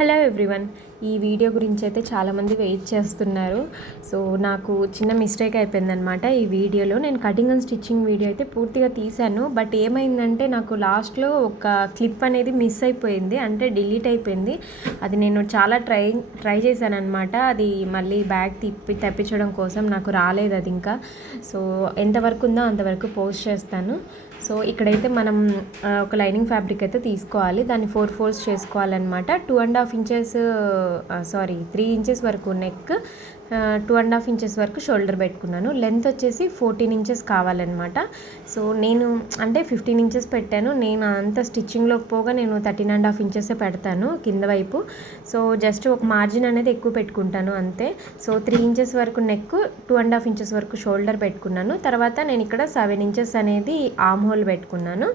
Hello everyone. ఈ video గురించి అయితే చాలామంది వెయిట్ చేస్తున్నారు. సో నాకు చిన్న మిస్టేక్ అయిపోయిందనమాట. ఈ వీడియోలో నేను కటింగ్ అండ్ స్టిచ్చింగ్ వీడియో అయితే పూర్తిగా తీశాను. బట్ ఏమైందంటే నాకు లాస్ట్లో ఒక క్లిప్ అనేది మిస్ అయిపోయింది, అంటే డిలీట్ అయిపోయింది. అది నేను చాలా ట్రై చేశాను అనమాట. అది మళ్ళీ బ్యాగ్ తెప్పించడం కోసం నాకు రాలేదు అది ఇంకా. సో ఎంతవరకు ఉందో అంతవరకు పోస్ట్ చేస్తాను. సో ఇక్కడైతే మనం ఒక లైనింగ్ ఫ్యాబ్రిక్ అయితే తీసుకోవాలి. దాన్ని 4 ఫోల్డ్స్ చేసుకోవాలన్నమాట. 2.5 ఇంచెస్ 3 ఇంచెస్ వరకు నెక్, 2.5 ఇంచెస్ వరకు షోల్డర్ పెట్టుకున్నాను. లెంత్ వచ్చేసి 14 ఇంచెస్ కావాలన్నమాట. సో నేను అంటే 15 ఇంచెస్ పెట్టాను. నేను అంత స్టిచ్చింగ్లోకి పోగా నేను 13.5 ఇంచెస్ పెడతాను కింద వైపు. సో జస్ట్ ఒక మార్జిన్ అనేది ఎక్కువ పెట్టుకుంటాను అంతే. సో 3 ఇంచెస్ వరకు నెక్, 2.5 ఇంచెస్ వరకు షోల్డర్ పెట్టుకున్నాను. తర్వాత నేను ఇక్కడ 7 ఇంచెస్ అనేది ఆర్మ్ హోల్ పెట్టుకున్నాను.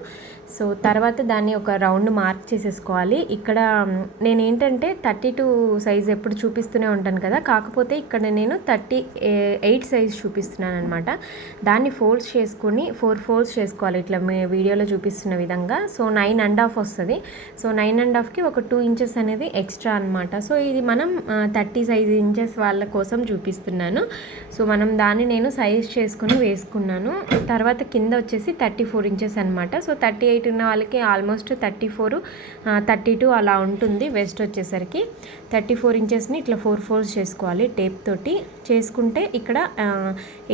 సో తర్వాత దాన్ని ఒక రౌండ్ మార్క్ చేసేసుకోవాలి. ఇక్కడ నేనేంటంటే 32 సైజ్ ఎప్పుడు చూపిస్తూనే ఉంటాను కదా, కాకపోతే ఇక్కడ నేను 38 సైజ్ చూపిస్తున్నాను అనమాట. దాన్ని ఫోల్డ్స్ చేసుకుని 4 ఫోల్డ్స్ చేసుకోవాలి ఇట్లా వీడియోలో చూపిస్తున్న విధంగా. సో 9.5 వస్తుంది. సో 9.5కి ఒక 2 ఇంచెస్ అనేది ఎక్స్ట్రా అనమాట. సో ఇది మనం 30 ఇంచెస్ వాళ్ళ కోసం చూపిస్తున్నాను. సో మనం దాన్ని నేను సైజ్ చేసుకుని వేసుకున్నాను. తర్వాత కింద వచ్చేసి 34 ఇంచెస్ అనమాట. సో 38 ఉన్న వాళ్ళకి ఆల్మోస్ట్ 34, 32 అలా ఉంటుంది వెస్ట్ వచ్చేసరికి. 34 ఇంచెస్ని ఇట్లా 4 ఫోల్డ్స్ చేసుకోవాలి టేప్ తోటి. చేసుకుంటే ఇక్కడ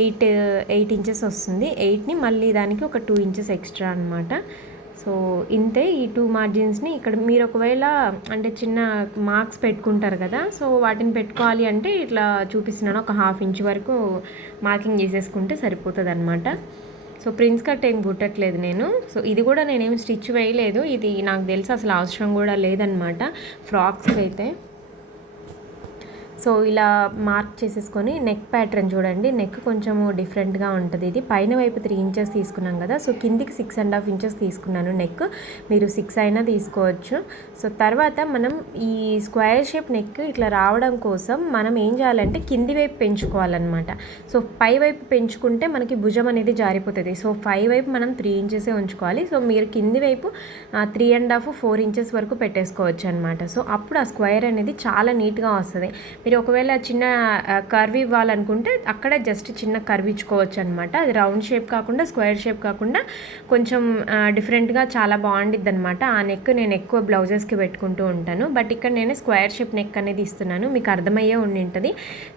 8 ఇంచెస్ వస్తుంది. 8ని మళ్ళీ దానికి ఒక 2 ఇంచెస్ ఎక్స్ట్రా అనమాట. సో ఇంతే. ఈ 2 మార్జిన్స్ని ఇక్కడ మీరు ఒకవేళ అంటే చిన్న మార్క్స్ పెట్టుకుంటారు కదా, సో వాటిని పెట్టుకోవాలి అంటే ఇట్లా చూపిస్తున్నాను. ఒక 1/2 ఇంచ్ వరకు మార్కింగ్ చేసేసుకుంటే సరిపోతుంది అనమాట. సో ప్రిన్స్ కట్ ఏం కుట్టట్లేదు నేను. సో ఇది కూడా నేనేం స్టిచ్ వేయలేదు. ఇది నాకు తెలిసి అసలు అవసరం కూడా లేదనమాట ఫ్రాక్స్కి అయితే. సో ఇలా మార్క్ చేసేసుకొని నెక్ ప్యాటర్న్ చూడండి. నెక్ కొంచెము డిఫరెంట్గా ఉంటుంది. ఇది పైన వైపు 3 ఇంచెస్ తీసుకున్నాం కదా, సో కిందికి 6.5 ఇంచెస్ తీసుకున్నాను నెక్. మీరు 6 అయినా తీసుకోవచ్చు. సో తర్వాత మనం ఈ స్క్వేర్ షేప్ నెక్ ఇట్లా రావడం కోసం మనం ఏం చేయాలంటే కింది వైపు పెంచుకోవాలన్నమాట. సో పై వైపు పెంచుకుంటే మనకి భుజం అనేది జారిపోతుంది. సో పై వైపు మనం 3 ఇంచెసే ఉంచుకోవాలి. సో మీరు కింది వైపు 3.5, 4 ఇంచెస్ వరకు పెట్టేసుకోవచ్చు అనమాట. సో అప్పుడు ఆ స్క్వేర్ అనేది చాలా నీట్గా వస్తుంది. మీరు ఒకవేళ చిన్న కర్వ్ ఇవ్వాలనుకుంటే అక్కడ జస్ట్ చిన్న కర్వ్ ఇచ్చుకోవచ్చు అనమాట. అది రౌండ్ షేప్ కాకుండా, స్క్వేర్ షేప్ కాకుండా కొంచెం డిఫరెంట్గా చాలా బాగుండిద్ది అనమాట. ఆ నెక్ నేను ఎక్కువ బ్లౌజెస్కి పెట్టుకుంటూ ఉంటాను. బట్ ఇక్కడ నేను స్క్వేర్ షేప్ నెక్ అనేది ఇస్తున్నాను, మీకు అర్థమయ్యే ఉండింటుంది.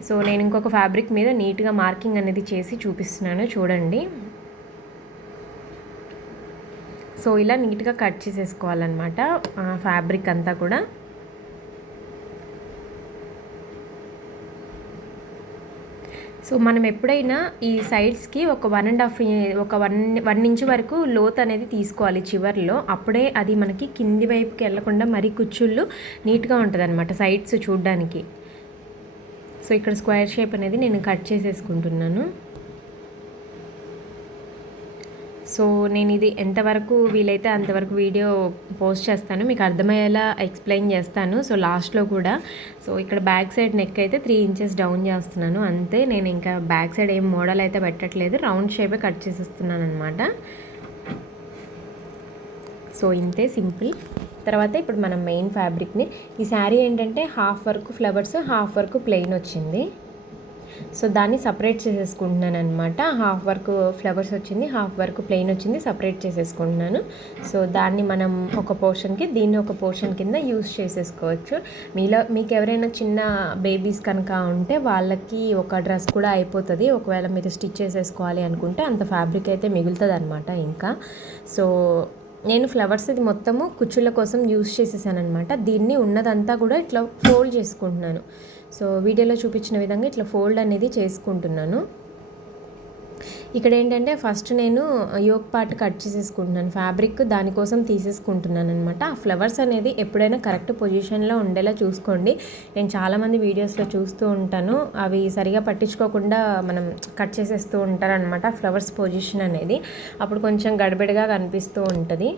సో నేను ఇంకొక ఫ్యాబ్రిక్ మీద నీట్గా మార్కింగ్ అనేది చేసి చూపిస్తున్నాను చూడండి. సో ఇలా నీట్గా కట్ చేసేసుకోవాలన్నమాట ఫ్యాబ్రిక్ అంతా కూడా. సో మనం ఎప్పుడైనా ఈ సైడ్స్కి ఒక 1 ఇంచ్ వరకు లోత్ అనేది తీసుకోవాలి చివర్లో. అప్పుడే అది మనకి కింది వైపుకి వెళ్ళకుండా మరీ కుచ్చుళ్ళు నీట్గా ఉంటుంది అనమాట సైడ్స్ చూడడానికి. సో ఇక్కడ స్క్వేర్ షేప్ అనేది నేను కట్ చేసేసుకుంటున్నాను. సో నేను ఇది ఎంతవరకు వీలైతే అంతవరకు వీడియో పోస్ట్ చేస్తాను, మీకు అర్థమయ్యేలా ఎక్స్ప్లెయిన్ చేస్తాను. సో లాస్ట్లో కూడా. సో ఇక్కడ బ్యాక్ సైడ్ నెక్ అయితే 3 ఇంచెస్ డౌన్ చేస్తున్నాను అంతే. నేను ఇంకా బ్యాక్ సైడ్ ఏం మోడల్ అయితే పెట్టట్లేదు, రౌండ్ షేపే కట్ చేసేస్తున్నాను అనమాట. సో ఇంతే, సింపుల్. తర్వాత ఇప్పుడు మనం మెయిన్ ఫ్యాబ్రిక్ని, ఈ శారీ ఏంటంటే హాఫ్ వరకు ఫ్లవర్స్, హాఫ్ వరకు ప్లెయిన్ వచ్చింది. సో దాన్ని సపరేట్ చేసేసుకుంటున్నాను అనమాట. హాఫ్ వరకు ఫ్లవర్స్ వచ్చింది, హాఫ్ వరకు ప్లెయిన్ వచ్చింది, సపరేట్ చేసేసుకుంటున్నాను. సో దాన్ని మనం ఒక పోర్షన్కి, దీన్ని ఒక పోర్షన్ కింద యూస్ చేసేసుకోవచ్చు. మీకు ఎవరైనా చిన్న బేబీస్ కనుక ఉంటే వాళ్ళకి ఒక డ్రెస్ కూడా అయిపోతుంది. ఒకవేళ మీరు స్టిచ్ చేసేసుకోవాలి అనుకుంటే అంత ఫ్యాబ్రిక్ అయితే మిగులుతుంది అనమాట ఇంకా. సో నేను ఫ్లవర్స్ ఇది మొత్తము కుచ్చుళ్ళ కోసం యూస్ చేసేసాను అనమాట. దీన్ని ఉన్నదంతా కూడా ఇట్లా ఫోల్డ్ చేసుకుంటున్నాను. సో వీడియోలో చూపించిన విధంగా ఇట్లా ఫోల్డ్ అనేది చేసుకుంటున్నాను. ఇక్కడ ఏంటంటే ఫస్ట్ నేను యోక్ పార్ట్ కట్ చేసేసుకుంటున్నాను ఫ్యాబ్రిక్, దానికోసం తీసేసుకుంటున్నాను అనమాట. ఆ ఫ్లవర్స్ అనేది ఎప్పుడైనా కరెక్ట్ పొజిషన్లో ఉండేలా చూసుకోండి. నేను చాలామంది వీడియోస్లో చూస్తూ ఉంటాను, అవి సరిగా పట్టించుకోకుండా మనం కట్ చేసేస్తూ ఉంటారనమాట ఫ్లవర్స్ పొజిషన్ అనేది. అప్పుడు కొంచెం గడబిడగా కనిపిస్తూ ఉంటుంది.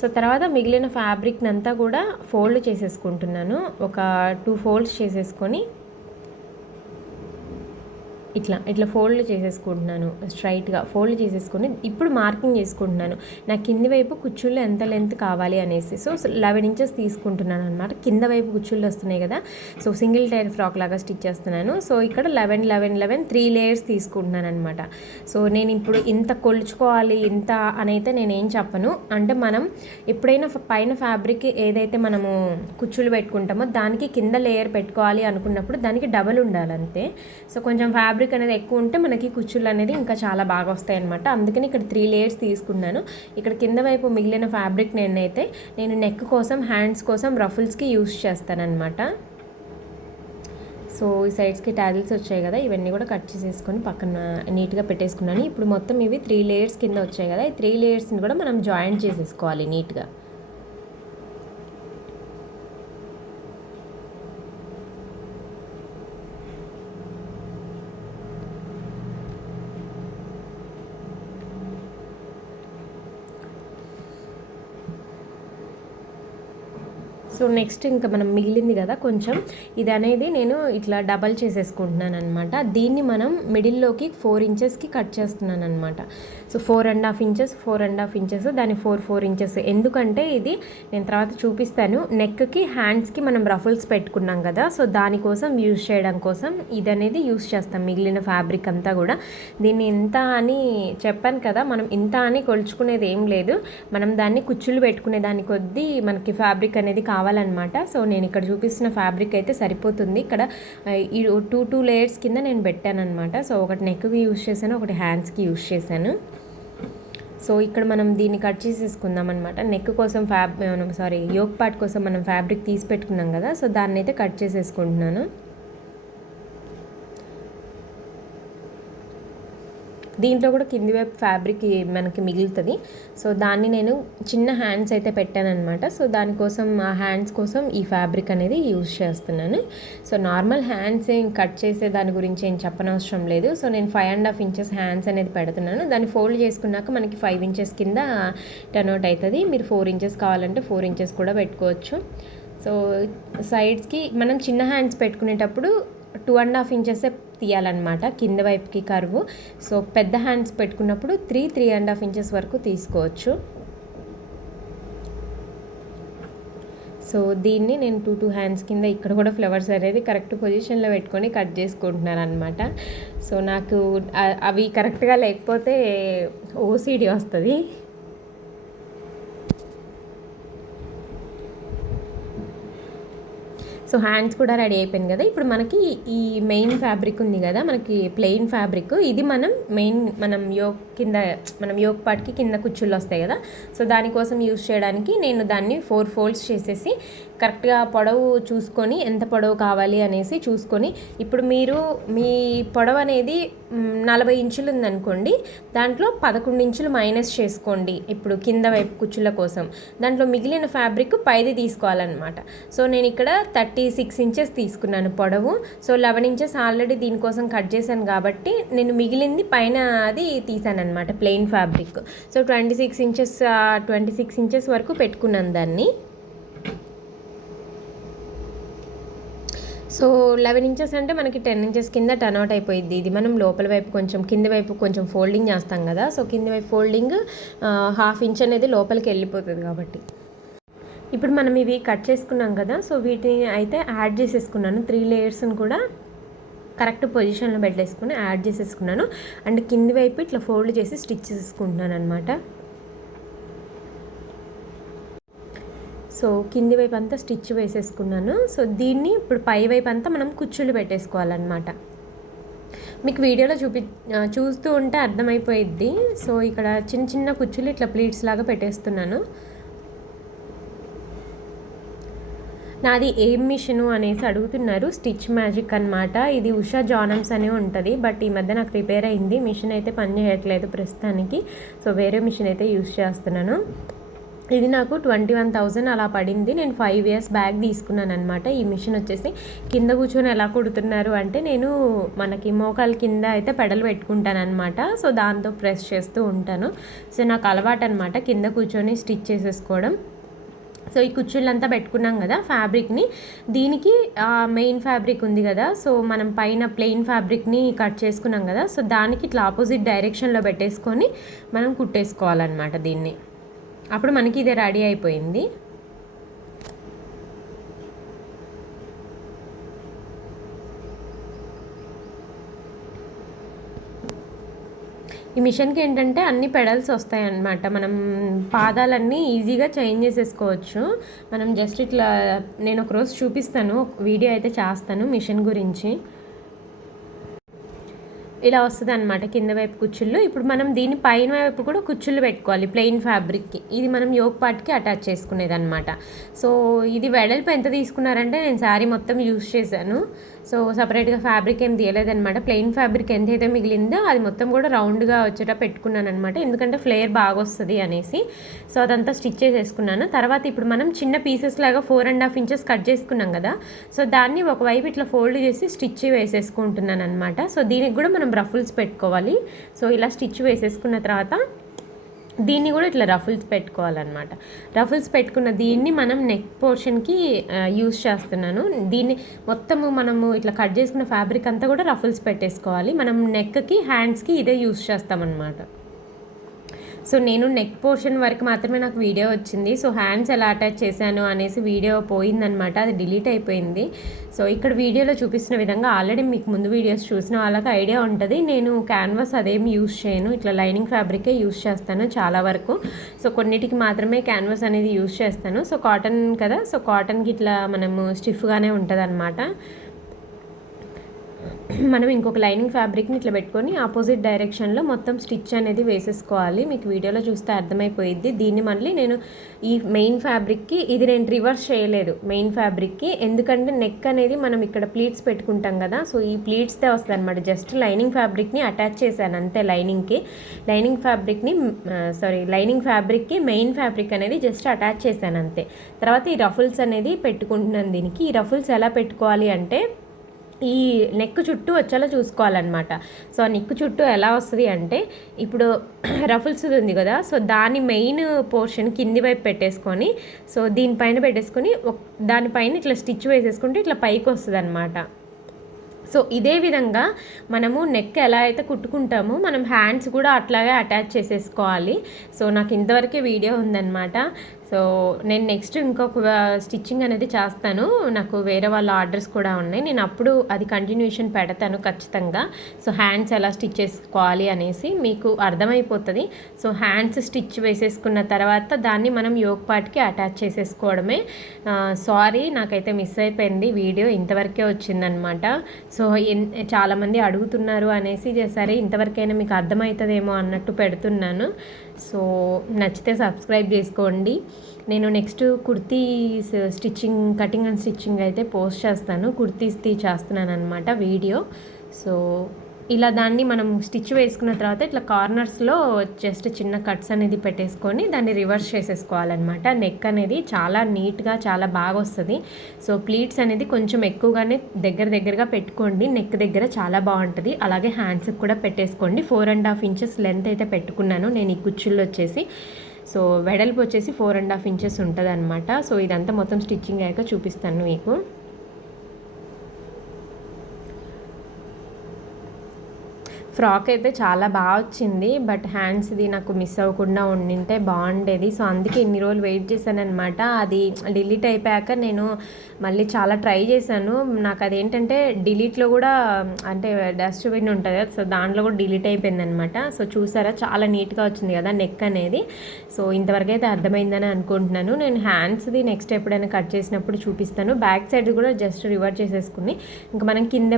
సో తర్వాత మిగిలిన ఫ్యాబ్రిక్ని అంతా కూడా ఫోల్డ్ చేసేసుకుంటున్నాను. ఒక 2 ఫోల్డ్స్ చేసేసుకొని ఇట్లా ఇట్లా ఫోల్డ్ చేసేసుకుంటున్నాను, స్ట్రైట్గా ఫోల్డ్ చేసేసుకొని ఇప్పుడు మార్కింగ్ చేసుకుంటున్నాను నా కింది వైపు కుచ్చుళ్ళు ఎంత లెంత్ కావాలి అనేసి. సో 11 ఇంచెస్ తీసుకుంటున్నాను అనమాట. కింద వైపు కుచ్చుళ్ళు వస్తున్నాయి కదా, సో సింగిల్ టైర్ ఫ్రాక్ లాగా స్టిచ్ చేస్తున్నాను. సో ఇక్కడ 11 11 11 3 లేయర్స్ తీసుకుంటున్నాను అనమాట. సో నేను ఇప్పుడు ఇంత కొలుచుకోవాలి ఇంత అని అయితే నేనేం చెప్పను. అంటే మనం ఎప్పుడైనా పైన ఫ్యాబ్రిక్ ఏదైతే మనము కుచ్చుళ్ళు పెట్టుకుంటామో దానికి కింద లేయర్ పెట్టుకోవాలి అనుకున్నప్పుడు దానికి డబల్ ఉండాలి అంతే. సో కొంచెం ఫ్యాబ్రిక్ అనేది ఎక్కువ ఉంటే మనకి కుచ్చుళ్ళు అనేది ఇంకా చాలా బాగా వస్తాయి అనమాట. అందుకని ఇక్కడ 3 లేయర్స్ తీసుకున్నాను. ఇక్కడ కింద వైపు మిగిలిన ఫ్యాబ్రిక్ నేను నెక్ కోసం, హ్యాండ్స్ కోసం, రఫుల్స్కి యూస్ చేస్తానన్నమాట. సో ఈ సైడ్స్కి టాజిల్స్ వచ్చాయి కదా, ఇవన్నీ కూడా కట్ చేసేసుకొని పక్కన నీట్గా పెట్టేసుకున్నాను. ఇప్పుడు మొత్తం ఇవి 3 లేయర్స్ కింద వచ్చాయి కదా, ఈ 3 లేయర్స్ని కూడా మనం జాయింట్ చేసేసుకోవాలి నీట్గా. సో నెక్స్ట్ ఇంకా మనం మిగిలింది కదా కొంచెం, ఇది అనేది నేను ఇట్లా డబల్ చేసేసుకుంటున్నాను అనమాట. దీన్ని మనం మిడిల్లోకి 4 ఇంచెస్కి కట్ చేస్తున్నాను అనమాట. సో 4.5 ఇంచెస్ 4.5 ఇంచెస్, దాని 4 ఇంచెస్. ఎందుకంటే ఇది నేను తర్వాత చూపిస్తాను. నెక్కి, హ్యాండ్స్కి మనం రఫుల్స్ పెట్టుకున్నాం కదా, సో దానికోసం యూజ్ చేయడం కోసం ఇది అనేది యూజ్ చేస్తాం. మిగిలిన ఫ్యాబ్రిక్ అంతా కూడా దీన్ని ఇంత అని చెప్పాను కదా, మనం ఇంత అని కొలుచుకునేది ఏం లేదు. మనం దాన్ని కుచ్చులు పెట్టుకునే దాని కొద్దీ మనకి ఫ్యాబ్రిక్ అనేది కావాలన్నమాట. సో నేను ఇక్కడ చూపిస్తున్న ఫ్యాబ్రిక్ అయితే సరిపోతుంది. ఇక్కడ ఈ 2 లేయర్స్ కింద నేను పెట్టాను అనమాట. సో ఒకటి నెక్కి యూజ్ చేశాను, ఒకటి హ్యాండ్స్కి యూజ్ చేశాను. సో ఇక్కడ మనం దీన్ని కట్ చేసేసుకుందాం అనమాట. నెక్ కోసం యోక్ పార్ట్ కోసం మనం ఫ్యాబ్రిక్ తీసి పెట్టుకున్నాం కదా, సో దాన్ని అయితే కట్ చేసేసుకుంటున్నాను. దీంట్లో కూడా కింది వైపు ఫ్యాబ్రిక్ మనకి మిగులుతుంది. సో దాన్ని నేను చిన్న హ్యాండ్స్ అయితే పెట్టానమాట. సో దానికోసం ఆ హ్యాండ్స్ కోసం ఈ ఫ్యాబ్రిక్ అనేది యూజ్ చేస్తున్నాను. సో నార్మల్ హ్యాండ్స్ కట్ చేసే దాని గురించి ఏం చెప్పనవసరం లేదు. సో నేను 5.5 ఇంచెస్ హ్యాండ్స్ అనేది పెడుతున్నాను. దాన్ని ఫోల్డ్ చేసుకున్నాక మనకి 5 ఇంచెస్ కింద టర్న్ అవుట్ అవుతుంది. మీరు 4 ఇంచెస్ కావాలంటే 4 ఇంచెస్ కూడా పెట్టుకోవచ్చు. సో సైడ్స్కి మనం చిన్న హ్యాండ్స్ పెట్టుకునేటప్పుడు 2.5 ఇంచెస్ తీయాలన్నమాట కింద వైపుకి కర్వ్. సో పెద్ద హ్యాండ్స్ పెట్టుకున్నప్పుడు 3.5 ఇంచెస్ వరకు తీసుకోవచ్చు. సో దీన్ని నేను 2 హ్యాండ్స్ కింద ఇక్కడ కూడా ఫ్లవర్స్ అనేది కరెక్ట్ పొజిషన్లో పెట్టుకొని కట్ చేసుకుంటున్నాను అనమాట. సో నాకు అవి కరెక్ట్గా లేకపోతే ఓసిడి వస్తుంది. సో హ్యాండ్స్ కూడా రెడీ అయిపోయింది కదా. ఇప్పుడు మనకి ఈ మెయిన్ ఫ్యాబ్రిక్ ఉంది కదా, మనకి ప్లెయిన్ ఫ్యాబ్రిక్, ఇది మనం యోక్ పార్ట్కి కింద కుచ్చుళ్ళు వస్తాయి కదా, సో దానికోసం యూజ్ చేయడానికి నేను దాన్ని 4 ఫోల్డ్స్ చేసేసి కరెక్ట్గా పొడవు చూసుకొని ఎంత పొడవు కావాలి అనేసి చూసుకొని, ఇప్పుడు మీరు మీ పొడవు అనేది 40 ఇంచులు ఉందనుకోండి, దాంట్లో 11 ఇంచులు మైనస్ చేసుకోండి ఇప్పుడు కింద వైపు కుచ్చుళ్ళ కోసం. దాంట్లో మిగిలిన ఫ్యాబ్రిక్ పైది తీసుకోవాలన్నమాట. సో నేను ఇక్కడ 36 ఇంచెస్ తీసుకున్నాను పొడవు. సో 11 ఇంచెస్ ఆల్రెడీ దీనికోసం కట్ చేశాను కాబట్టి నేను మిగిలింది పైన అది తీసాను అనమాట, ప్లెయిన్ ఫ్యాబ్రిక్. సో 26 ఇంచెస్ వరకు పెట్టుకున్నాను దాన్ని. సో 11 ఇంచెస్ అంటే మనకి 10 ఇంచెస్ కింద టర్న్ అవుట్ అయిపోయింది. ఇది మనం లోపల వైపు కొంచెం కింద వైపు కొంచెం ఫోల్డింగ్ చేస్తాం కదా, సో కింద వైపు ఫోల్డింగ్ 1/2 ఇంచ్ అనేది లోపలికి వెళ్ళిపోతుంది కాబట్టి. ఇప్పుడు మనం ఇవి కట్ చేసుకున్నాం కదా, సో వీటిని అయితే యాడ్ చేసేసుకున్నాను. 3 లేయర్స్ని కూడా కరెక్ట్ పొజిషన్లో పెట్టేసుకుని యాడ్ చేసేసుకున్నాను. అండ్ కింది వైపు ఇట్లా ఫోల్డ్ చేసి స్టిచ్ చేసుకుంటున్నాను అనమాట. సో కింది వైపు అంతా స్టిచ్ వేసేసుకున్నాను. సో దీన్ని ఇప్పుడు పై వైపు అంతా మనం కుచ్చుళ్ళు పెట్టేసుకోవాలన్నమాట. మీకు వీడియోలో చూస్తూ ఉంటే అర్థమైపోయిద్ది. సో ఇక్కడ చిన్న చిన్న కుచ్చులు ఇట్లా ప్లీట్స్ లాగా పెట్టేస్తున్నాను. నాది ఏం మిషను అనేసి అడుగుతున్నారు. స్టిచ్ మ్యాజిక్ అనమాట. ఇది ఉషా జానమ్స్ అనే ఉంటుంది, బట్ ఈ మధ్య నాకు రిపేర్ అయింది. మిషన్ అయితే పని చేయట్లేదు ప్రస్తుతానికి. సో వేరే మిషన్ అయితే యూస్ చేస్తున్నాను. ఇది నాకు 21,000 అలా పడింది. నేను 5 ఇయర్స్ బ్యాక్ తీసుకున్నాను అనమాట. ఈ మిషన్ వచ్చేసి కింద కూర్చొని ఎలా కుడుతున్నారు అంటే, నేను మనకి మోకాల కింద అయితే పెడలు పెట్టుకుంటాను అనమాట. సో దాంతో ప్రెస్ చేస్తూ ఉంటాను. సో నాకు అలవాటు అనమాట కింద కూర్చొని స్టిచ్ చేసేసుకోవడం. సో ఈ కుచ్చుళ్ళంతా పెట్టుకున్నాం కదా ఫ్యాబ్రిక్ని, దీనికి మెయిన్ ఫ్యాబ్రిక్ ఉంది కదా, సో మనం పైన ప్లెయిన్ ఫ్యాబ్రిక్ని కట్ చేసుకున్నాం కదా, సో దానికి ఇట్లా ఆపోజిట్ డైరెక్షన్లో పెట్టేసుకొని మనం కుట్టేసుకోవాలన్నమాట దీన్ని. అప్పుడు మనకి ఇదే రెడీ అయిపోయింది. ఈ మిషన్కి ఏంటంటే అన్ని పెడల్స్ వస్తాయి అన్నమాట. మనం పాదాలన్నీ ఈజీగా చేంజ్ చేసేసుకోవచ్చు. మనం జస్ట్ ఇట్లా, నేను ఒకరోజు చూపిస్తాను, వీడియో అయితే చేస్తాను మిషన్ గురించి. ఇలా వస్తుంది అనమాట కింద వైపు కుచ్చుళ్ళు. ఇప్పుడు మనం దీని పైన వైపు కూడా కుచ్చుళ్ళు పెట్టుకోవాలి ప్లెయిన్ ఫ్యాబ్రిక్కి. ఇది మనం యోక్ పార్ట్కి అటాచ్ చేసుకునేది అనమాట. సో ఇది వెడల్పు ఎంత తీసుకున్నారంటే, నేను శారీ మొత్తం యూజ్ చేశాను. సో సపరేట్గా ఫ్యాబ్రిక్ ఏం తీయలేదనమాట. ప్లెయిన్ ఫ్యాబ్రిక్ ఎంతైతే మిగిలిందో అది మొత్తం కూడా రౌండ్గా వచ్చేట పెట్టుకున్నాను అనమాట, ఎందుకంటే ఫ్లేర్ బాగా వస్తుంది అనేసి. సో అదంతా స్టిచ్ చేసేసుకున్నాను. తర్వాత ఇప్పుడు మనం చిన్న పీసెస్ లాగా 4.5 ఇంచెస్ కట్ చేసుకున్నాం కదా, సో దాన్ని ఒకవైపు ఇట్లా ఫోల్డ్ చేసి స్టిచ్ వేసేసుకుంటున్నాను అనమాట. సో దీనికి కూడా మనం రఫుల్స్ పెట్టుకోవాలి. సో ఇలా స్టిచ్ వేసేసుకున్న తర్వాత దీన్ని కూడా ఇట్లా రఫుల్స్ పెట్టుకోవాలన్నమాట. రఫుల్స్ పెట్టుకున్న దీన్ని మనం నెక్ పోర్షన్కి యూస్ చేస్తున్నాను. దీన్ని మొత్తము మనము ఇట్లా కట్ చేసుకున్న ఫ్యాబ్రిక్ అంతా కూడా రఫుల్స్ పెట్టేసుకోవాలి. మనం నెక్కి హ్యాండ్స్కి ఇదే యూస్ చేస్తామన్నమాట. సో నేను నెక్ పోర్షన్ వరకు మాత్రమే నాకు వీడియో వచ్చింది. సో హ్యాండ్స్ ఎలా అటాచ్ చేశాను అనేసి వీడియో పోయిందనమాట, అది డిలీట్ అయిపోయింది. సో ఇక్కడ వీడియోలో చూపిస్తున్న విధంగా ఆల్రెడీ మీకు ముందు వీడియోస్ చూసిన వాళ్ళకి ఐడియా ఉంటుంది. నేను క్యాన్వాస్ అదేమి యూస్ చేయను, ఇట్లా లైనింగ్ ఫ్యాబ్రికే యూస్ చేస్తాను చాలా వరకు. సో కొన్నిటికి మాత్రమే క్యాన్వాస్ అనేది యూస్ చేస్తాను. సో కాటన్ కదా, సో కాటన్కి ఇట్లా మనము స్టిఫ్గానే ఉంటుంది అనమాట. మనం ఇంకొక లైనింగ్ ఫ్యాబ్రిక్ని ఇట్లా పెట్టుకొని ఆపోజిట్ డైరెక్షన్లో మొత్తం స్టిచ్ అనేది వేసేసుకోవాలి. మీకు వీడియోలో చూస్తే అర్థమైపోయిద్ది. దీన్ని మళ్ళీ నేను ఈ మెయిన్ ఫ్యాబ్రిక్కి, ఇది నేను రివర్స్ చేయలేదు మెయిన్ ఫ్యాబ్రిక్కి, ఎందుకంటే నెక్ అనేది మనం ఇక్కడ ప్లీట్స్ పెట్టుకుంటాం కదా, సో ఈ ప్లీట్స్దే వస్తుంది అనమాట. జస్ట్ లైనింగ్ ఫ్యాబ్రిక్ని అటాచ్ చేశాను అంతే. లైనింగ్ ఫ్యాబ్రిక్కి మెయిన్ ఫ్యాబ్రిక్ అనేది జస్ట్ అటాచ్ చేశాను అంతే. తర్వాత ఈ రఫుల్స్ అనేది పెట్టుకుంటున్నాను దీనికి. ఈ రఫుల్స్ ఎలా పెట్టుకోవాలి అంటే, ఈ నెక్ చుట్టూ వచ్చేలా చూసుకోవాలన్నమాట. సో ఆ నెక్ చుట్టూ ఎలా వస్తుంది అంటే, ఇప్పుడు రఫుల్స్ ఉంది కదా, సో దాని మెయిన్ పోర్షన్ కింది వైపు పెట్టేసుకొని, సో దీనిపైన పెట్టేసుకొని దానిపైన ఇట్లా స్టిచ్ వేసేసుకుంటే ఇట్లా పైకి వస్తుంది అనమాట. సో ఇదే విధంగా మనము నెక్ ఎలా అయితే కుట్టుకుంటామో మనం హ్యాండ్స్ కూడా అట్లాగే అటాచ్ చేసేసుకోవాలి. సో నాకు ఇంతవరకే వీడియో ఉందన్నమాట. సో నేను నెక్స్ట్ ఇంకొక స్టిచ్చింగ్ అనేది చేస్తాను, నాకు వేరే వాళ్ళ ఆర్డర్స్ కూడా ఉన్నాయి. నేను అప్పుడు అది కంటిన్యూషన్ పెడతాను ఖచ్చితంగా. సో హ్యాండ్స్ ఎలా స్టిచ్ చేసుకోవాలి అనేసి మీకు అర్థమైపోతుంది. సో హ్యాండ్స్ స్టిచ్ వేసేసుకున్న తర్వాత దాన్ని మనం యోక్ పార్ట్కి అటాచ్ చేసేసుకోవడమే. సారీ, నాకైతే మిస్ అయిపోయింది, వీడియో ఇంతవరకే వచ్చిందనమాట. సో చాలామంది అడుగుతున్నారు అనేసి సరే ఇంతవరకైనా మీకు అర్థమవుతుందేమో అన్నట్టు పెడుతున్నాను. సో నచ్చితే సబ్స్క్రైబ్ చేసుకోండి. నేను next kurtis stitching, cutting and stitching అయితే పోస్ట్ చేస్తాను. కుర్తీస్ది చేస్తున్నాను అనమాట వీడియో. సో ఇలా దాన్ని మనం స్టిచ్ వేసుకున్న తర్వాత ఇట్లా కార్నర్స్లో జస్ట్ చిన్న కట్స్ అనేది పెట్టేసుకొని దాన్ని రివర్స్ చేసేసుకోవాలన్నమాట. నెక్ అనేది చాలా నీట్గా చాలా బాగా వస్తుంది. సో ప్లీట్స్ అనేది కొంచెం ఎక్కువగానే దగ్గరగా పెట్టుకోండి, నెక్ దగ్గర చాలా బాగుంటుంది. అలాగే హ్యాండ్స్కి కూడా పెట్టేసుకోండి. 4.5 ఇంచెస్ లెంత్ అయితే పెట్టుకున్నాను నేను ఈ కుచ్చుళ్ళు వచ్చేసి. సో వెడల్పు వచ్చేసి 4.5 ఇంచెస్ ఉంటుంది అనమాట. సో ఇదంతా మొత్తం స్టిచ్చింగ్ అయ్యాక చూపిస్తాను మీకు. ఫ్రాక్ అయితే చాలా బాగా వచ్చింది, బట్ హ్యాండ్స్ది నాకు మిస్ అవ్వకుండా ఉండింటే బాగుండేది. సో అందుకే ఇన్ని రోజులు వెయిట్ చేశాను అనమాట. అది డిలీట్ అయిపోయాక నేను మళ్ళీ చాలా ట్రై చేశాను. నాకు అదేంటంటే డిలీట్లో కూడా అంటే డస్ట్బిన్ ఉంటుంది కదా, సో దాంట్లో కూడా డిలీట్ అయిపోయింది అనమాట. సో చూసారా చాలా నీట్గా వచ్చింది కదా నెక్ అనేది. సో ఇంతవరకు అయితే అర్థమైందని అనుకుంటున్నాను. నేను హ్యాండ్స్ది నెక్స్ట్ ఎప్పుడైనా కట్ చేసినప్పుడు చూపిస్తాను. బ్యాక్ సైడ్ కూడా జస్ట్ రివర్స్ చేసేసుకుని ఇంకా మనం కింద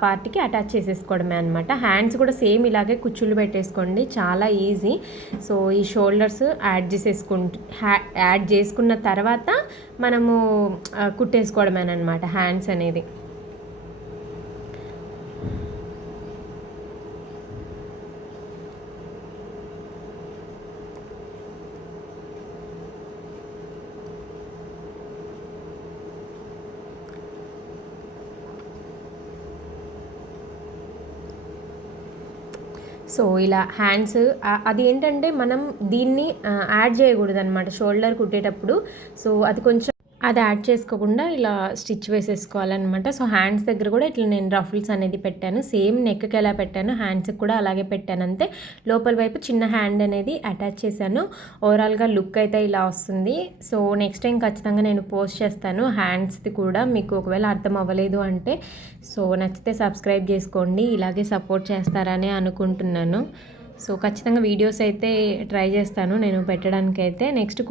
పార్ట్కి అటాచ్ చేసేసుకోవడమే అనమాట. హ్యాండ్స్ కూడా సేమ్ ఇలాగే కుచ్చుళ్ళు పెట్టేసుకోండి, చాలా ఈజీ. సో ఈ షోల్డర్స్ యాడ్ చేసుకున్న తర్వాత మనము కుట్టేసుకోవడమేనమాట హ్యాండ్స్ అనేది. సో ఇలా హ్యాండ్స్ అది ఏంటంటే మనం దీన్ని యాడ్ చేయకూడదనమాట షోల్డర్ కుట్టేటప్పుడు. సో అది కొంచెం అది యాడ్ చేసుకోకుండా ఇలా స్టిచ్ వేసేసుకోవాలన్నమాట. సో హ్యాండ్స్ దగ్గర కూడా ఇట్లా నేను రఫుల్స్ అనేది పెట్టాను. సేమ్ నెక్కి ఎలా పెట్టాను హ్యాండ్స్కి కూడా అలాగే పెట్టాను అంతే. లోపల వైపు చిన్న హ్యాండ్ అనేది అటాచ్ చేశాను. ఓవరాల్గా లుక్ అయితే ఇలా వస్తుంది. సో నెక్స్ట్ టైం ఖచ్చితంగా నేను పోస్ట్ చేస్తాను హ్యాండ్స్ది కూడా. మీకు ఒకవేళ అర్థం అవ్వలేదు అంటే సో నచ్చితే సబ్స్క్రైబ్ చేసుకోండి. ఇలాగే సపోర్ట్ చేస్తారని అనుకుంటున్నాను. సో ఖచ్చితంగా వీడియోస్ అయితే ట్రై చేస్తాను నేను పెట్టడానికైతే. నెక్స్ట్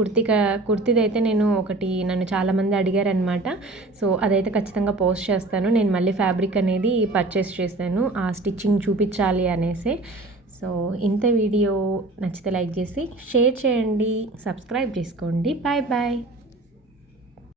కుర్తీదైతే నేను ఒకటి నన్ను చాలామంది అడిగారనమాట. సో అదైతే ఖచ్చితంగా పోస్ట్ చేస్తాను. నేను మళ్ళీ ఫ్యాబ్రిక్ అనేది పర్చేస్ చేశాను ఆ స్టిచ్చింగ్ చూపించాలి అనేసి. సో ఇంత వీడియో నచ్చితే లైక్ చేసి షేర్ చేయండి, సబ్స్క్రైబ్ చేసుకోండి. Bye bye.